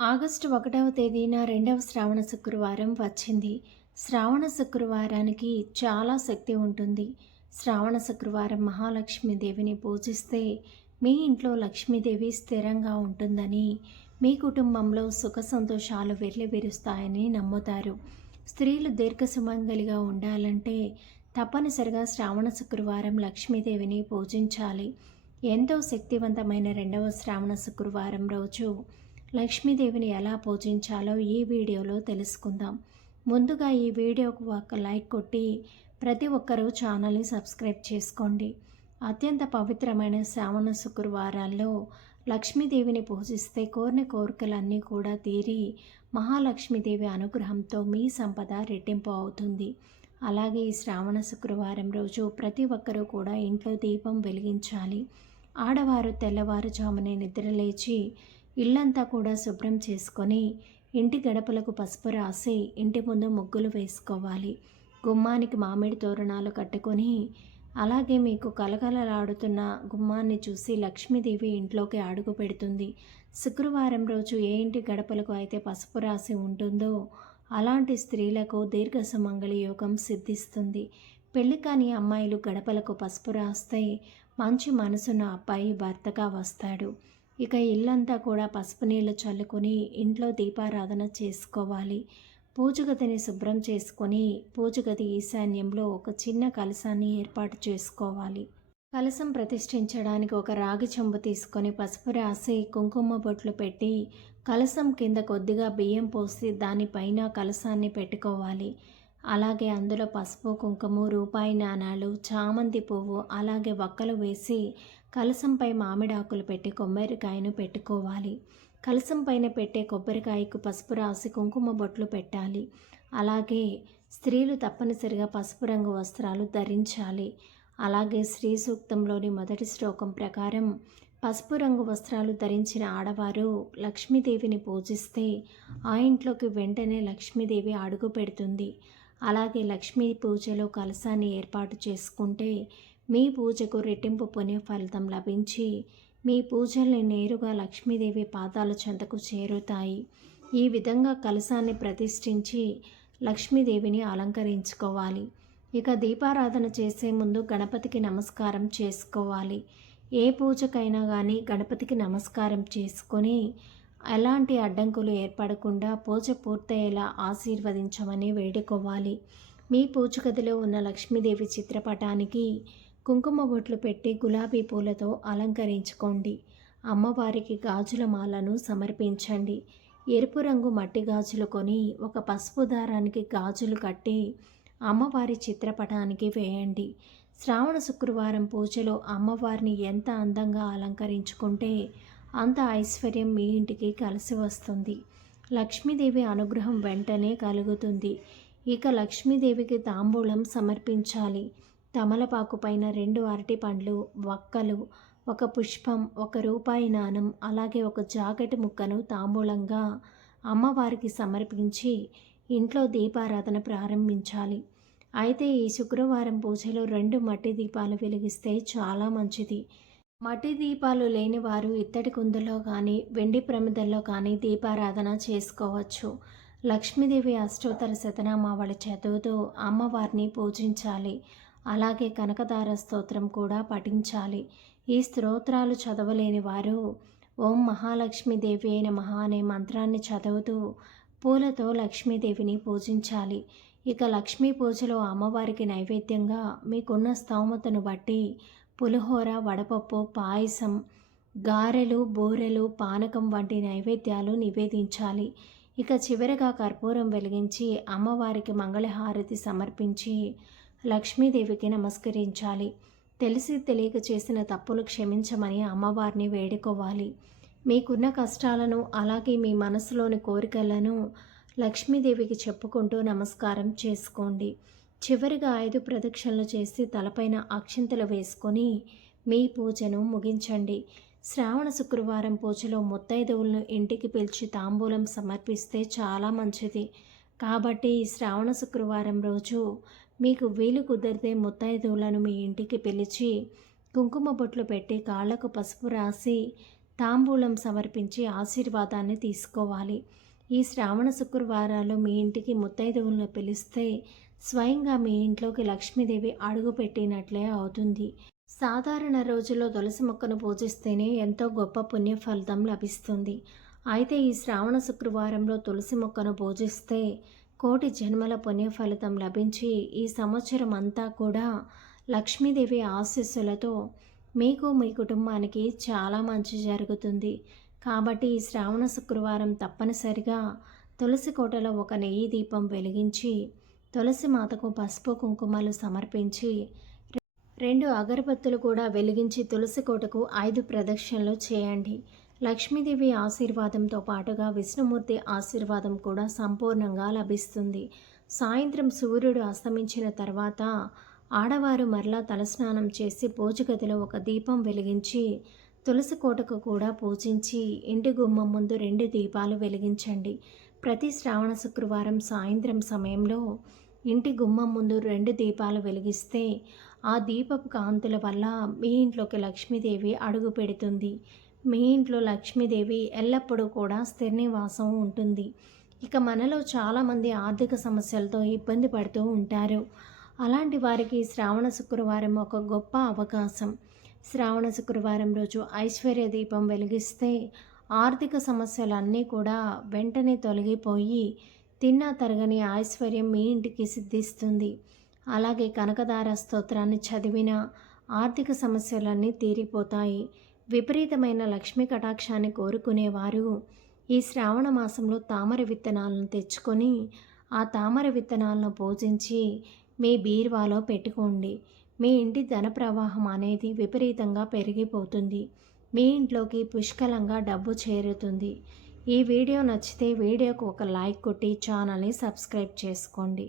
August 1వ తేదీన రెండవ శ్రావణ శుక్రవారం వచ్చింది. శ్రావణ శుక్రవారానికి చాలా శక్తి ఉంటుంది. శ్రావణ శుక్రవారం మహాలక్ష్మీదేవిని పూజిస్తే మీ ఇంట్లో లక్ష్మీదేవి స్థిరంగా ఉంటుందని, మీ కుటుంబంలో సుఖ సంతోషాలు వెర్లివిరుస్తాయని నమ్ముతారు. స్త్రీలు దీర్ఘసుమంగలిగా ఉండాలంటే తప్పనిసరిగా శ్రావణ శుక్రవారం లక్ష్మీదేవిని పూజించాలి. ఎంతో శక్తివంతమైన రెండవ శ్రావణ శుక్రవారం రోజు లక్ష్మీదేవిని ఎలా పూజించాలో ఈ వీడియోలో తెలుసుకుందాం. ముందుగా ఈ వీడియోకు ఒక లైక్ కొట్టి ప్రతి ఒక్కరూ ఛానల్ని సబ్స్క్రైబ్ చేసుకోండి. అత్యంత పవిత్రమైన శ్రావణ శుక్రవారాల్లో లక్ష్మీదేవిని పూజిస్తే కోరిన కోరికలన్నీ కూడా తీరి మహాలక్ష్మీదేవి అనుగ్రహంతో మీ సంపద రెట్టింపు అవుతుంది. అలాగే ఈ శ్రావణ శుక్రవారం రోజు ప్రతి ఒక్కరూ కూడా ఇంట్లో దీపం వెలిగించాలి. ఆడవారు తెల్లవారుజామునే నిద్రలేచి ఇల్లంతా కూడా శుభ్రం చేసుకొని ఇంటి గడపలకు పసుపు రాసి ఇంటి ముందు ముగ్గులు వేసుకోవాలి. గుమ్మానికి మామిడి తోరణాలు కట్టుకొని, అలాగే మీకు కలకలలాడుతున్న గుమ్మాన్ని చూసి లక్ష్మీదేవి ఇంట్లోకి అడుగు పెడుతుంది. శుక్రవారం రోజు ఏ ఇంటి గడపలకు అయితే పసుపు రాసి ఉంటుందో అలాంటి స్త్రీలకు దీర్ఘ సుమంగళి యోగం సిద్ధిస్తుంది. పెళ్లి కాని అమ్మాయిలు గడపలకు పసుపు రాస్తే మంచి మనసున్న అబ్బాయి భర్తగా వస్తాడు. ఇక ఇల్లంతా కూడా పసుపు నీళ్ళు చల్లుకొని ఇంట్లో దీపారాధన చేసుకోవాలి. పూజగదిని శుభ్రం చేసుకొని పూజగది ఈశాన్యంలో ఒక చిన్న కలశాన్ని ఏర్పాటు చేసుకోవాలి. కలశం ప్రతిష్ఠించడానికి ఒక రాగి చెంబు తీసుకొని పసుపు రాసి కుంకుమ బొట్లు పెట్టి కలశం కింద కొద్దిగా బియ్యం పోసి దానిపైన కలశాన్ని పెట్టుకోవాలి. అలాగే అందులో పసుపు, కుంకుమ, రూపాయి నాణాలు, చామంతి పువ్వు, అలాగే వక్కలు వేసి కలశంపై మామిడాకులు పెట్టి కొబ్బరికాయను పెట్టుకోవాలి. కలశం పైన పెట్టే కొబ్బరికాయకు పసుపు రాసి కుంకుమ బొట్లు పెట్టాలి. అలాగే స్త్రీలు తప్పనిసరిగా పసుపు రంగు వస్త్రాలు ధరించాలి. అలాగే శ్రీ సూక్తంలోని మొదటి శ్లోకం ప్రకారం పసుపు రంగు వస్త్రాలు ధరించిన ఆడవారు లక్ష్మీదేవిని పూజిస్తే ఆ ఇంట్లోకి వెంటనే లక్ష్మీదేవి అడుగు పెడుతుంది. అలాగే లక్ష్మీ పూజలో కలశాన్ని ఏర్పాటు చేసుకుంటే మీ పూజకు రెట్టింపు పుణ్య ఫలితం లభించి మీ పూజల్ని నేరుగా లక్ష్మీదేవి పాదాల చెంతకు చేరుతాయి. ఈ విధంగా కలశాన్ని ప్రతిష్ఠించి లక్ష్మీదేవిని అలంకరించుకోవాలి. ఇక దీపారాధన చేసే ముందు గణపతికి నమస్కారం చేసుకోవాలి. ఏ పూజకైనా కానీ గణపతికి నమస్కారం చేసుకొని ఎలాంటి అడ్డంకులు ఏర్పడకుండా పూజ పూర్తయ్యేలా ఆశీర్వదించమని వేడుకోవాలి. మీ పూజ గదిలో ఉన్న లక్ష్మీదేవి చిత్రపటానికి కుంకుమ బొట్లు పెట్టి గులాబీ పూలతో అలంకరించుకోండి. అమ్మవారికి గాజుల మాలను సమర్పించండి. ఎరుపు రంగు మట్టి గాజులు కొని ఒక పసుపు దారానికి గాజులు కట్టి అమ్మవారి చిత్రపటానికి వేయండి. శ్రావణ శుక్రవారం పూజలో అమ్మవారిని ఎంత అందంగా అలంకరించుకుంటే అంత ఐశ్వర్యం మీ ఇంటికి కలిసి వస్తుంది. లక్ష్మీదేవి అనుగ్రహం వెంటనే కలుగుతుంది. ఇక లక్ష్మీదేవికి తాంబూలం సమర్పించాలి. తమలపాకు పైన 2 అరటి పండ్లు, వక్కలు, ఒక పుష్పం, 1 రూపాయి నాణం, అలాగే ఒక జాకెట్ ముక్కను తాంబూలంగా అమ్మవారికి సమర్పించి ఇంట్లో దీపారాధన ప్రారంభించాలి. అయితే ఈ శుక్రవారం పూజలో 2 మట్టి దీపాలు వెలిగిస్తే చాలా మంచిది. మట్టి దీపాలు లేని వారు ఇత్తడి కుందులో కానీ వెండి ప్రమిదల్లో కానీ దీపారాధన చేసుకోవచ్చు. లక్ష్మీదేవి అష్టోత్తర శతనామావళి చదువుతూ అమ్మవారిని పూజించాలి. అలాగే కనకదార స్తోత్రం కూడా పఠించాలి. ఈ స్తోత్రాలు చదవలేని వారు ఓం మహాలక్ష్మీదేవి నమః అనే మంత్రాన్ని చదువుతూ పూలతో లక్ష్మీదేవిని పూజించాలి. ఇక లక్ష్మీ పూజలో అమ్మవారికి నైవేద్యంగా మీకున్న స్తోమతను బట్టి పులిహోర, వడపప్పు, పాయసం, గారెలు, బూరెలు, పానకం వంటి నైవేద్యాలు నివేదించాలి. ఇక చివరగా కర్పూరం వెలిగించి అమ్మవారికి మంగళహారతి సమర్పించి లక్ష్మీదేవికి నమస్కరించాలి. తెలిసి తెలియక చేసిన తప్పులు క్షమించమని అమ్మవారిని వేడుకోవాలి. మీకున్న కష్టాలను అలాగే మీ మనసులోని కోరికలను లక్ష్మీదేవికి చెప్పుకుంటూ నమస్కారం చేసుకోండి. చివరిగా 5 ప్రదక్షిణలు చేసి తలపైన అక్షింతలు వేసుకొని మీ పూజను ముగించండి. శ్రావణ శుక్రవారం పూజలో ముత్తైదువులను ఇంటికి పిలిచి తాంబూలం సమర్పిస్తే చాలా మంచిది. కాబట్టి ఈ శ్రావణ శుక్రవారం రోజు మీకు వీలు కుదిరితే ముత్తైదువులను మీ ఇంటికి పిలిచి కుంకుమ బొట్లు పెట్టి కాళ్లకు పసుపు రాసి తాంబూలం సమర్పించి ఆశీర్వాదాన్ని తీసుకోవాలి. ఈ శ్రావణ శుక్రవారాలు మీ ఇంటికి ముత్తైదువులను పిలిస్తే స్వయంగా మీ ఇంట్లోకి లక్ష్మీదేవి అడుగుపెట్టినట్లే అవుతుంది. సాధారణ రోజుల్లో తులసి మొక్కను పూజిస్తేనే ఎంతో గొప్ప పుణ్య ఫలితం లభిస్తుంది. అయితే ఈ శ్రావణ శుక్రవారంలో తులసి మొక్కను పూజిస్తే కోటి జన్మల పుణ్య ఫలితం లభించి ఈ సంవత్సరం అంతా కూడా లక్ష్మీదేవి ఆశీస్సులతో మీకు మీ కుటుంబానికి చాలా మంచి జరుగుతుంది. కాబట్టి ఈ శ్రావణ శుక్రవారం తప్పనిసరిగా తులసి కోటలో ఒక నెయ్యి దీపం వెలిగించి తులసి మాతకు పసుపు కుంకుమలు సమర్పించి 2 అగరబత్తులు కూడా వెలిగించి తులసి కోటకు 5 ప్రదక్షిణలు చేయండి. లక్ష్మీదేవి ఆశీర్వాదంతో పాటుగా విష్ణుమూర్తి ఆశీర్వాదం కూడా సంపూర్ణంగా లభిస్తుంది. సాయంత్రం సూర్యుడు అస్తమించిన తర్వాత ఆడవారు మరలా తలస్నానం చేసి పూజగదిలో ఒక దీపం వెలిగించి తులసి కోటకు కూడా పూజించి ఇంటి గుమ్మం ముందు 2 దీపాలు వెలిగించండి. ప్రతి శ్రావణ శుక్రవారం సాయంత్రం సమయంలో ఇంటి గుమ్మం ముందు 2 దీపాలు వెలిగిస్తే ఆ దీపపు కాంతుల వల్ల మీ ఇంట్లోకి లక్ష్మీదేవి అడుగు పెడుతుంది. మీ ఇంట్లో లక్ష్మీదేవి ఎల్లప్పుడూ కూడా స్థిర నివాసం ఉంటుంది. ఇక మనలో చాలామంది ఆర్థిక సమస్యలతో ఇబ్బంది పడుతూ ఉంటారు. అలాంటి వారికి శ్రావణ శుక్రవారం ఒక గొప్ప అవకాశం. శ్రావణ శుక్రవారం రోజు ఐశ్వర్య దీపం వెలిగిస్తే ఆర్థిక సమస్యలన్నీ కూడా వెంటనే తొలగిపోయి తిన్నా తరగని ఐశ్వర్యం మీ ఇంటికి సిద్ధిస్తుంది. అలాగే కనకదార స్తోత్రాన్ని చదివిన ఆర్థిక సమస్యలన్నీ తీరిపోతాయి. విపరీతమైన లక్ష్మీ కటాక్షాన్ని కోరుకునేవారు ఈ శ్రావణ మాసంలో తామర విత్తనాలను తెచ్చుకొని ఆ తామర విత్తనాలను పూజించి మీ బీరువాలో పెట్టుకోండి. మీ ఇంటి ధన ప్రవాహం అనేది విపరీతంగా పెరిగిపోతుంది. మీ ఇంట్లోకి పుష్కలంగా డబ్బు చేరుతుంది. ఈ వీడియో నచ్చితే వీడియోకు ఒక లైక్ కొట్టి ఛానల్ని సబ్స్క్రైబ్ చేసుకోండి.